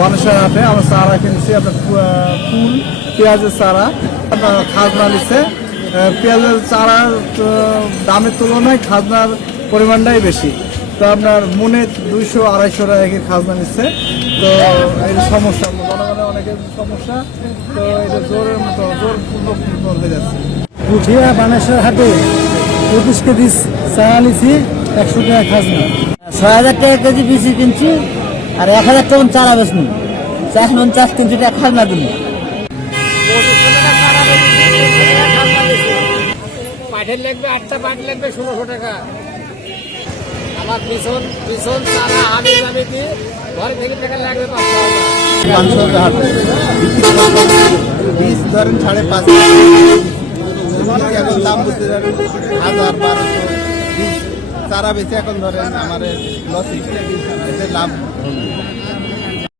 বানেশ্বর হাটে আমরা চারা কিনছি আপনার ফুল পেঁয়াজের চারা খাজনা নিচ্ছে। পেঁয়াজের চারার দামের তুলনায় খাজনার পরিমাণটাই বেশি, তো আপনার মনে 200-250 টাকা খাজনা নিচ্ছে। তো এই সমস্যা জনগণের অনেকের সমস্যা, তো এটা জোরের মতো জোরপূর্বক হয়ে যাচ্ছে। পুঠিয়া বানেশ্বর হাটে 25 কেজি চারা নিচ্ছি, 100 টাকা খাজনা। 6000 টাকা কেজি বিচি কিনছি আর 1000 টাকা চারা বেশি 4-300 টাকা খাজনা দিন। পাঠের লাগবে 8টা পাঠ লাগবে 1600 টাকা। আমার পিছন চারা আমি দিই ঘর থেকে টাকা লাগবে 500 বীজ ধরেন 5.5 এখন দাম বুঝতে ধরেন 1000-1200 বীজ চারা বেশি এখন ধরেন আমার লস লাভ